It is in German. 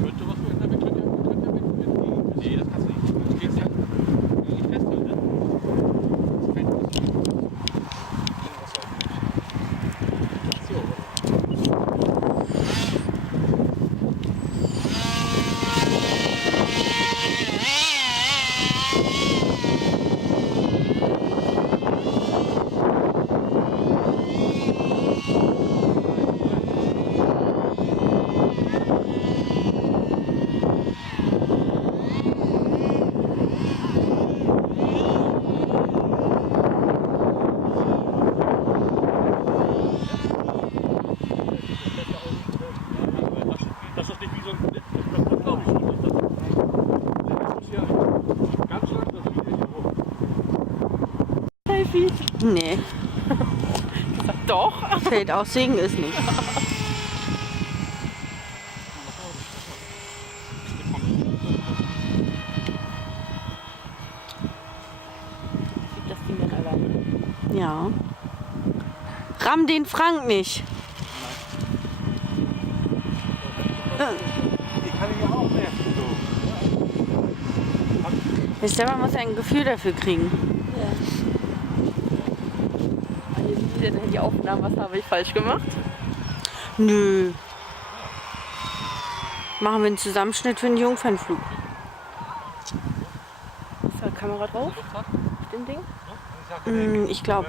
Könnte was werden, aber wir können ja mit. Nee, das kannst du nicht. Du stehst ja nicht festhalten. Das fällt nicht. Das ist nicht wie so ein. Das glaube ich schon. Das muss ja ganz lang das wieder hier hoch. Selfie. Nee, Sag doch. fällt aus, singen ist nicht. Sieht das Ding denn alleine? Ja. Ramm den Frank nicht. Die kann ich ja auch nerven. So. Ich selber muss ja ein Gefühl dafür kriegen. Wie denn die Aufnahmen, was habe ich falsch gemacht? Nö. Machen wir einen Zusammenschnitt für den Jungfernflug. Ist da Kamera drauf? Auf dem Ding? Ich glaube.